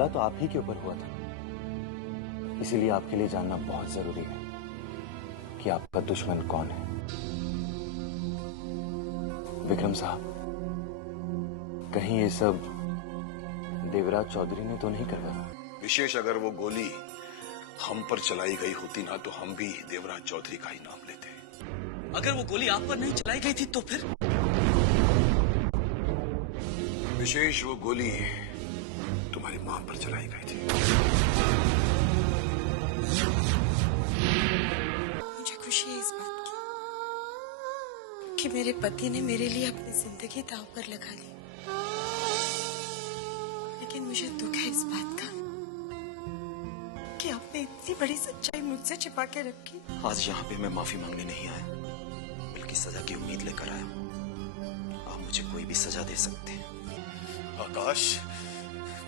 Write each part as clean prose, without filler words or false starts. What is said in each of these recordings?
हमला तो आप ही के ऊपर हुआ था, इसीलिए आपके लिए जानना बहुत जरूरी है कि आपका दुश्मन कौन है। विक्रम साहब, कहीं ये सब देवराज चौधरी ने तो नहीं करवाया? विशेष अगर वो गोली हम पर चलाई गई होती ना तो हम भी देवराज चौधरी का ही नाम लेते। अगर वो गोली आप पर नहीं चलाई गई थी तो फिर? विशेष वो गोली तुम्हारी मां पर चलाई गई थी। मुझे खुशी है इस बात की कि मेरे पति ने मेरे लिए अपनी जिंदगी दांव पर लगा ली, लेकिन मुझे दुख है इस बात का कि आपने इतनी बड़ी सच्चाई मुझसे छिपा के रखी। आज यहाँ पे मैं माफी मांगने नहीं आया, बल्कि सजा की उम्मीद लेकर आया हूँ। आप मुझे कोई भी सजा दे सकते हैं। आकाश,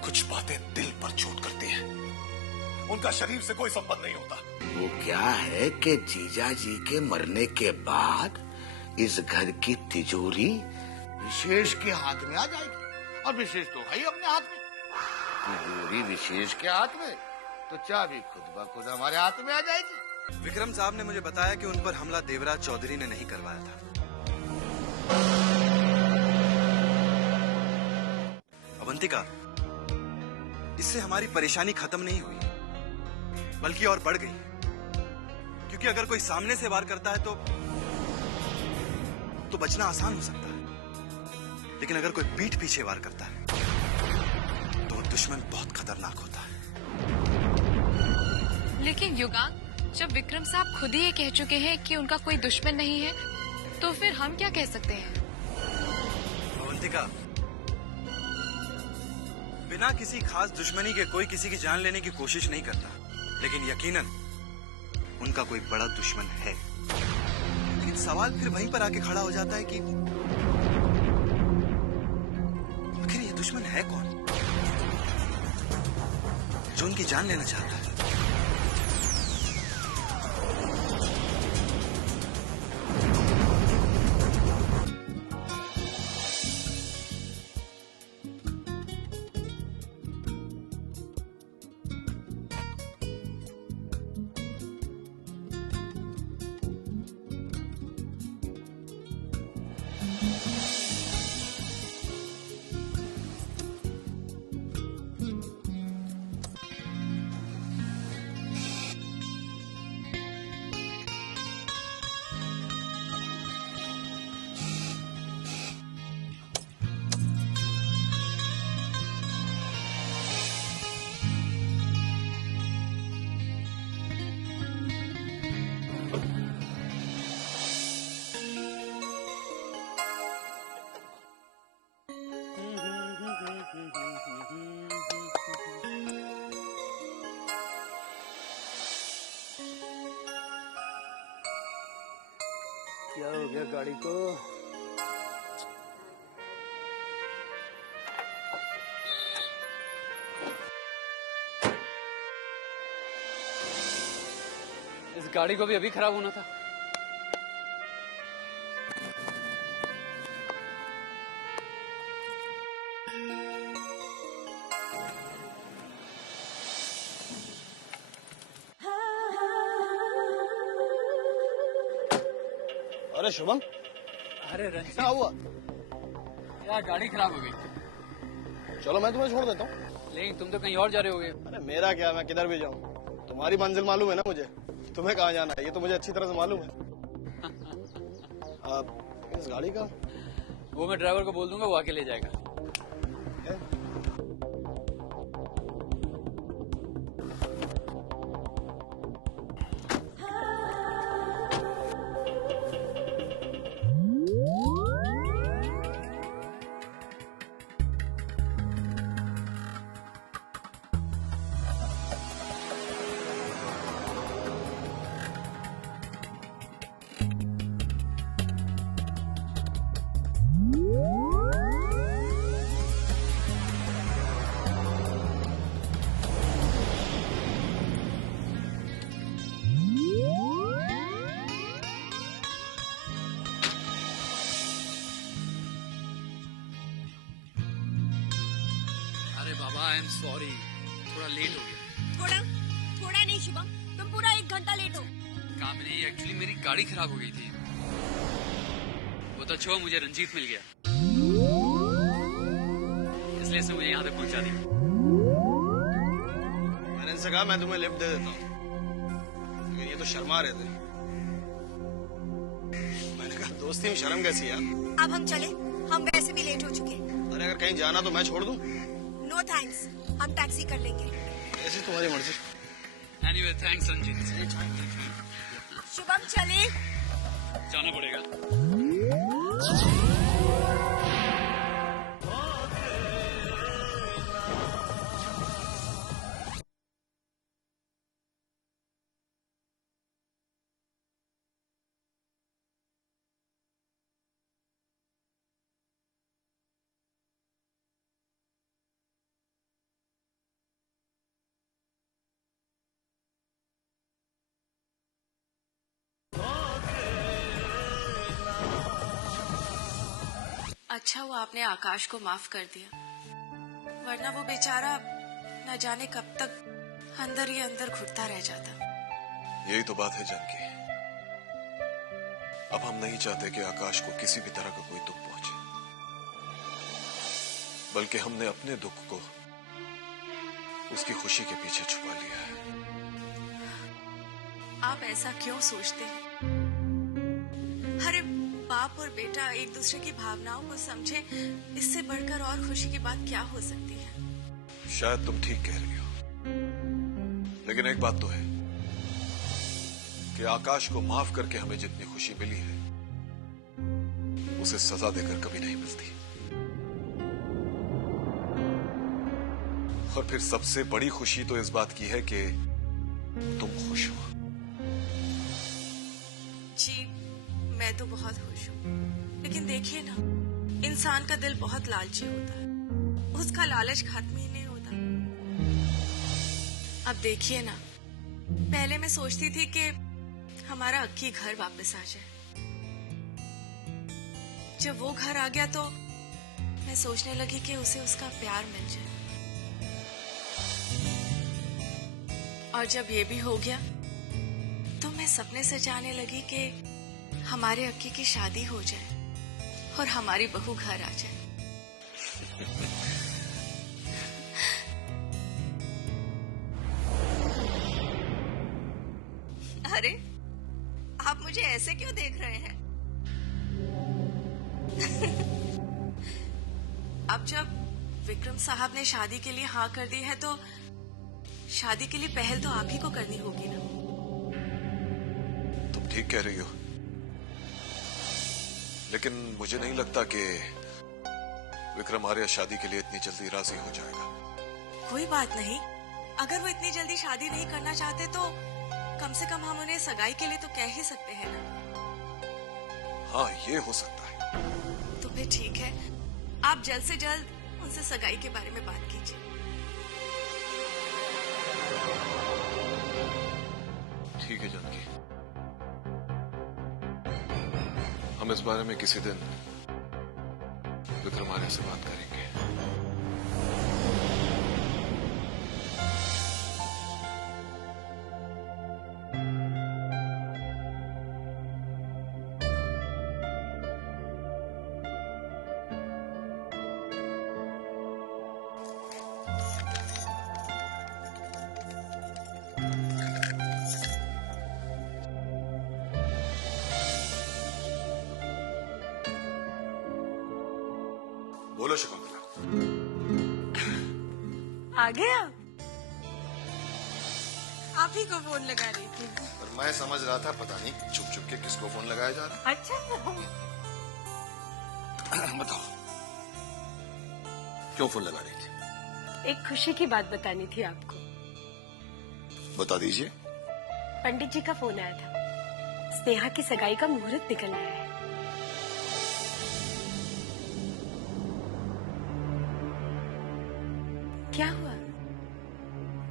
कुछ बातें दिल पर चोट करती हैं। उनका शरीर से कोई संबंध नहीं होता। वो क्या है कि जीजा जी के मरने के बाद इस घर की तिजोरी विशेष के हाथ में आ जाएगी, और विशेष तो है ही अपने हाथ में। तिजोरी विशेष के हाथ में तो चाबी खुद ब खुद हमारे हाथ में आ जाएगी। विक्रम साहब ने मुझे बताया कि उन पर हमला देवराज चौधरी ने नहीं करवाया था। अवंतिका, इससे हमारी परेशानी खत्म नहीं हुई, बल्कि और बढ़ गई। क्योंकि अगर कोई सामने से वार करता है तो बचना आसान हो सकता है, लेकिन अगर कोई पीठ पीछे वार करता है तो वो दुश्मन बहुत खतरनाक होता है। लेकिन युगांक, जब विक्रम साहब खुद ही ये कह चुके हैं कि उनका कोई दुश्मन नहीं है, तो फिर हम क्या कह सकते हैं? अवंतिका, बिना किसी खास दुश्मनी के कोई किसी की जान लेने की कोशिश नहीं करता, लेकिन यकीनन उनका कोई बड़ा दुश्मन है। लेकिन सवाल फिर वहीं पर आके खड़ा हो जाता है कि आखिर ये दुश्मन है कौन जो उनकी जान लेना चाहता है? क्या हो गया गाड़ी को? इस गाड़ी को भी अभी खराब होना था। अरे शुभम, अरे रंजित, क्या हुआ? यार गाड़ी खराब हो गई। चलो मैं तुम्हें छोड़ देता हूँ। लेकिन तुम तो कहीं और जा रहे होगे। अरे मेरा क्या, मैं किधर भी जाऊँ, तुम्हारी मंजिल मालूम है ना मुझे, तुम्हें कहाँ जाना है ये तो मुझे अच्छी तरह से मालूम है। इस गाड़ी का वो मैं ड्राइवर को बोल दूंगा, वो आके ले जाएगा। अरे बाबा, आई एम सॉरी। थोड़ा लेट हो गया। थोड़ा थोड़ा नहीं शुभम, तुम पूरा 1 घंटा लेट हो। काम नहीं, एक्चुअली मेरी गाड़ी खराब हो गई थी। वो तो अच्छा मुझे रंजीत मिल गया, इसलिए इसने मुझे यहाँ तक पहुँचा दिया। मैंने इनसे कहा मैं तुम्हें लिफ्ट दे देता हूँ, लेकिन ये तो शर्मा रहे थे। मैंने कहा दोस्ती में शर्म कैसी यार। अब हम चले, हम वैसे भी लेट हो चुके हैं। अरे अगर कहीं जाना तो मैं छोड़ दूं? नो थैंक्स, हम टैक्सी कर लेंगे। ऐसी तुम्हारी मर्जी। Anyway thanks Ranjit. शुभम चले। जाना पड़ेगा। अच्छा हुआ आपने आकाश को माफ कर दिया, वरना वो बेचारा न जाने कब तक अंदर ही अंदर घुटता रह जाता। यही तो बात है जानकी। अब हम नहीं चाहते कि आकाश को किसी भी तरह का कोई दुख पहुंचे, बल्कि हमने अपने दुख को उसकी खुशी के पीछे छुपा लिया है। आप ऐसा क्यों सोचते हैं? अरे बाप और बेटा एक दूसरे की भावनाओं को समझे, इससे बढ़कर और खुशी की बात क्या हो सकती है? शायद तुम ठीक कह रही हो, लेकिन एक बात तो है कि आकाश को माफ करके हमें जितनी खुशी मिली है, उसे सजा देकर कभी नहीं मिलती। और फिर सबसे बड़ी खुशी तो इस बात की है कि तुम खुश हो। जी मैं तो बहुत खुश हूँ, लेकिन देखिए ना, इंसान का दिल बहुत लालची होता है, उसका लालच खत्म ही नहीं होता। अब देखिए ना, पहले मैं सोचती थी कि हमारा अक्की घर वापस आ जाए। जब वो घर आ गया तो मैं सोचने लगी कि उसे उसका प्यार मिल जाए, और जब ये भी हो गया तो मैं सपने सजाने लगी कि हमारे अक्की की शादी हो जाए और हमारी बहू घर आ जाए। अरे आप मुझे ऐसे क्यों देख रहे हैं? अब जब विक्रम साहब ने शादी के लिए हाँ कर दी है तो शादी के लिए पहल तो आप ही को करनी होगी ना। तुम ठीक कह रही हो, लेकिन मुझे नहीं लगता कि विक्रम आर्या शादी के लिए इतनी जल्दी राजी हो जाएगा। कोई बात नहीं, अगर वो इतनी जल्दी शादी नहीं करना चाहते तो कम से कम हम उन्हें सगाई के लिए तो कह ही सकते हैं ना। हाँ, ये हो सकता है। तो फिर ठीक है, आप जल्द से जल्द उनसे सगाई के बारे में बात कीजिए। ठीक है जानकी, हम इस बारे में किसी दिन विक्रम आर्या से बात करेंगे। बोलो शकुंतला। आ गया? आप ही को फोन लगा रही थी। पर मैं समझ रहा था पता नहीं छुप छुप के किसको फोन लगाया जा रहा अच्छा है। बताओ क्यों फोन लगा रही थी? एक खुशी की बात बतानी थी आपको। बता दीजिए। पंडित जी का फोन आया था, स्नेहा की सगाई का मुहूर्त निकल आया है। क्या हुआ?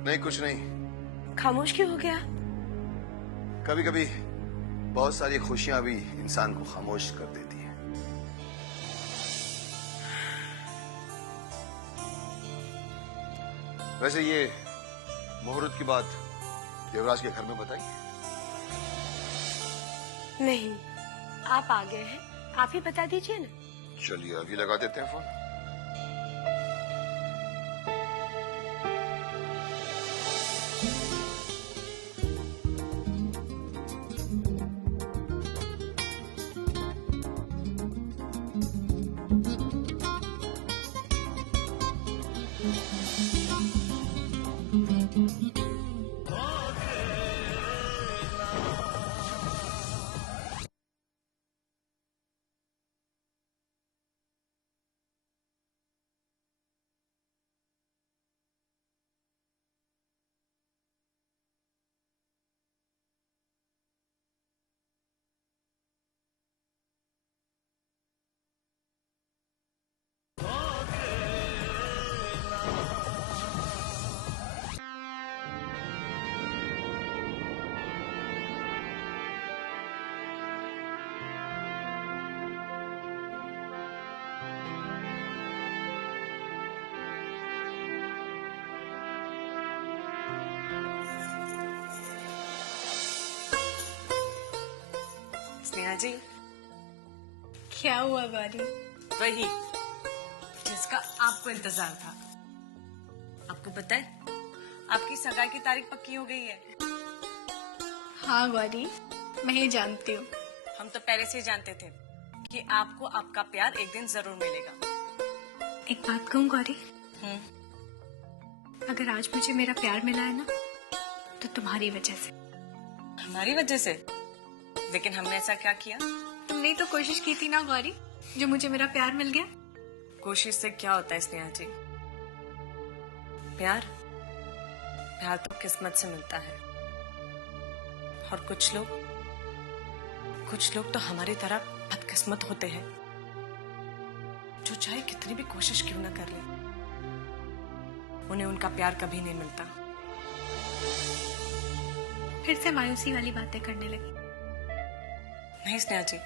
नहीं कुछ नहीं। खामोश क्यों हो गया? कभी कभी बहुत सारी खुशियां भी इंसान को खामोश कर देती हैं। वैसे ये मुहूर्त की बात देवराज के घर में बताई? नहीं, आप आ गए हैं, आप ही बता दीजिए ना। चलिए अभी लगा देते हैं फोन। स्नेहा जी, क्या हुआ गौरी? वही जिसका आपको इंतजार था। आपको पता है आपकी सगाई की तारीख पक्की हो गई है। हाँ गौरी, मैं ही जानती हूँ। हम तो पहले से ही जानते थे कि आपको आपका प्यार एक दिन जरूर मिलेगा। एक बात कहूँ गौरी, अगर आज मुझे मेरा प्यार मिला है ना, तो तुम्हारी वजह से। हमारी वजह से? लेकिन हमने ऐसा क्या किया? तुमने तो कोशिश की थी ना गौरी, जो मुझे मेरा प्यार मिल गया। कोशिश से क्या होता है स्नेहा जी? प्यार प्यार तो किस्मत से मिलता है। और कुछ लोग तो हमारी तरह बदकिस्मत होते हैं, जो चाहे कितनी भी कोशिश क्यों ना कर ले, उन्हें उनका प्यार कभी नहीं मिलता। फिर से मायूसी वाली बातें करने लगी। नहीं स्नेहा जी,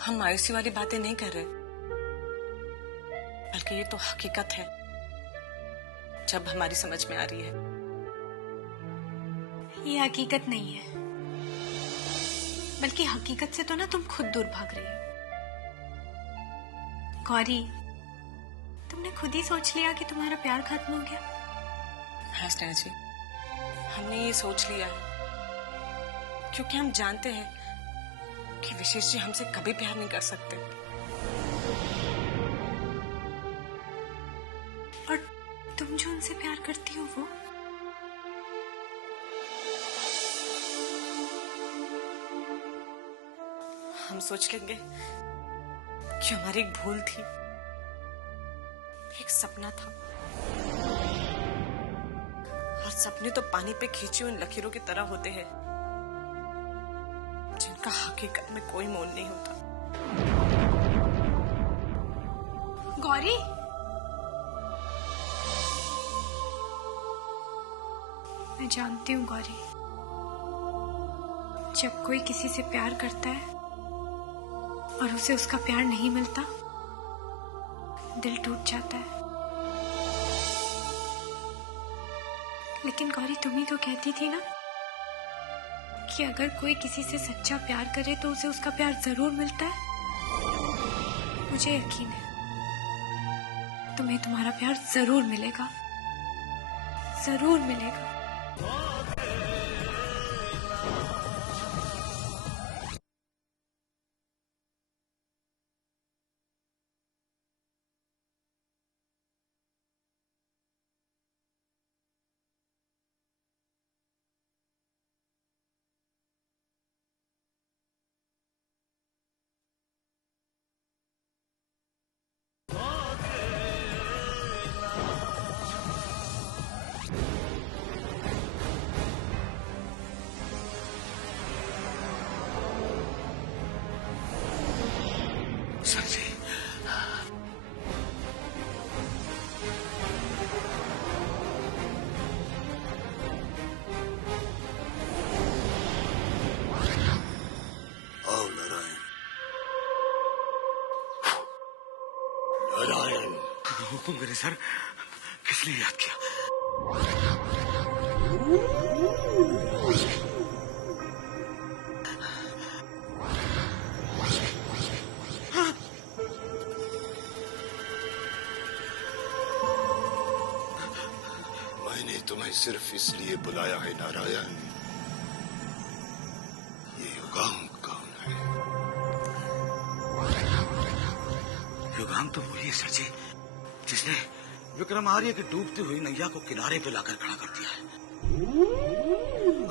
हम मायूसी वाली बातें नहीं कर रहे, बल्कि ये तो हकीकत है जब हमारी समझ में आ रही है। ये हकीकत नहीं है, बल्कि हकीकत से तो ना तुम खुद दूर भाग रही हो। गौरी, तुमने खुद ही सोच लिया कि तुम्हारा प्यार खत्म हो गया। हाँ स्नेहा जी, हमने ये सोच लिया है क्योंकि हम जानते हैं कि विशेष जी हमसे कभी प्यार नहीं कर सकते। और तुम जो उनसे प्यार करती हो वो? हम सोच लेंगे कि हमारी एक भूल थी, एक सपना था, और सपने तो पानी पे खींची हुई लकीरों की तरह होते हैं जिनका हकीकत में कोई मोल नहीं होता। गौरी, मैं जानती हूँ गौरी, जब कोई किसी से प्यार करता है और उसे उसका प्यार नहीं मिलता, दिल टूट जाता है। लेकिन गौरी, तुम ही तो कहती थी ना कि अगर कोई किसी से सच्चा प्यार करे तो उसे उसका प्यार जरूर मिलता है। मुझे यकीन है तुम्हें तुम्हारा प्यार जरूर मिलेगा, जरूर मिलेगा। सर जी, आओ नारायण। नारायण, हुक्म करे सर, किस लिए याद किया? मैंने तुम्हें सिर्फ इसलिए बुलाया है नारायण, ये युगांग कौन है? युगांग तो वही है सर जी, जिसने विक्रम आर्य की डूबती हुई नैया को किनारे पे लाकर खड़ा कर दिया है।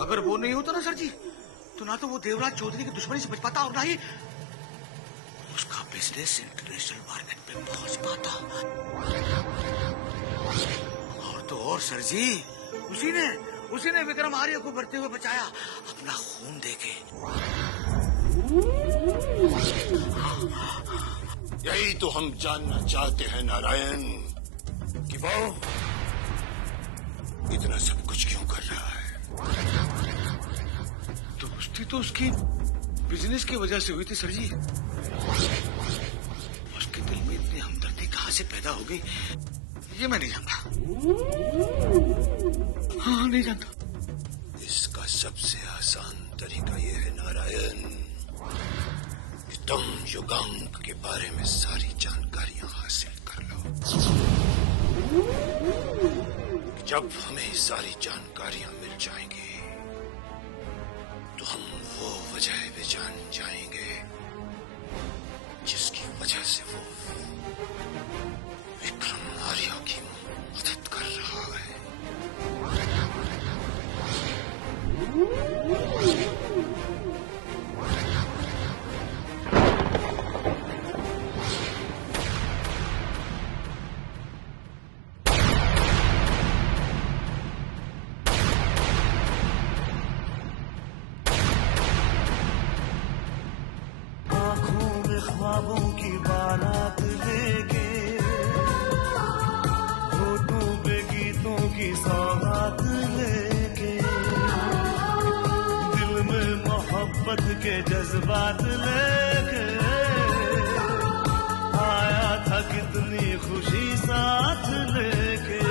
अगर वो नहीं होता ना सर जी, तो ना तो वो देवराज चौधरी की दुश्मनी से बच पाता और ना ही उसका बिजनेस इंटरनेशनल मार्केट पे पहुंच पाता। और तो और सर जी, उसी ने विक्रम आर्य को मरते हुए बचाया अपना खून देके। यही तो हम जानना चाहते हैं नारायण, कि वो इतना सब कुछ क्यों कर रहा है। दोस्ती तो उसकी बिजनेस की वजह से हुई थी सर जी। उसके दिल में इतनी हमदर्दी कहां से पैदा हो गई, ये मैं नहीं जानता। हाँ, नहीं जानता। इसका सबसे आसान तरीका यह है नारायण, कि तुम युगांग के बारे में सारी जानकारियां हासिल कर लो। जब हमें सारी जानकारियां मिल जाएंगी, तो हम वो वजह भी जान जाएंगे जिसकी वजह से वो विक्रम आर्य की मदद कर रहा है। ख्वाबों की बारात लेके, होठों पे गीतों की सौगात लेके, दिल में मोहब्बत के जज्बात लेके आया था कितनी खुशी साथ लेके।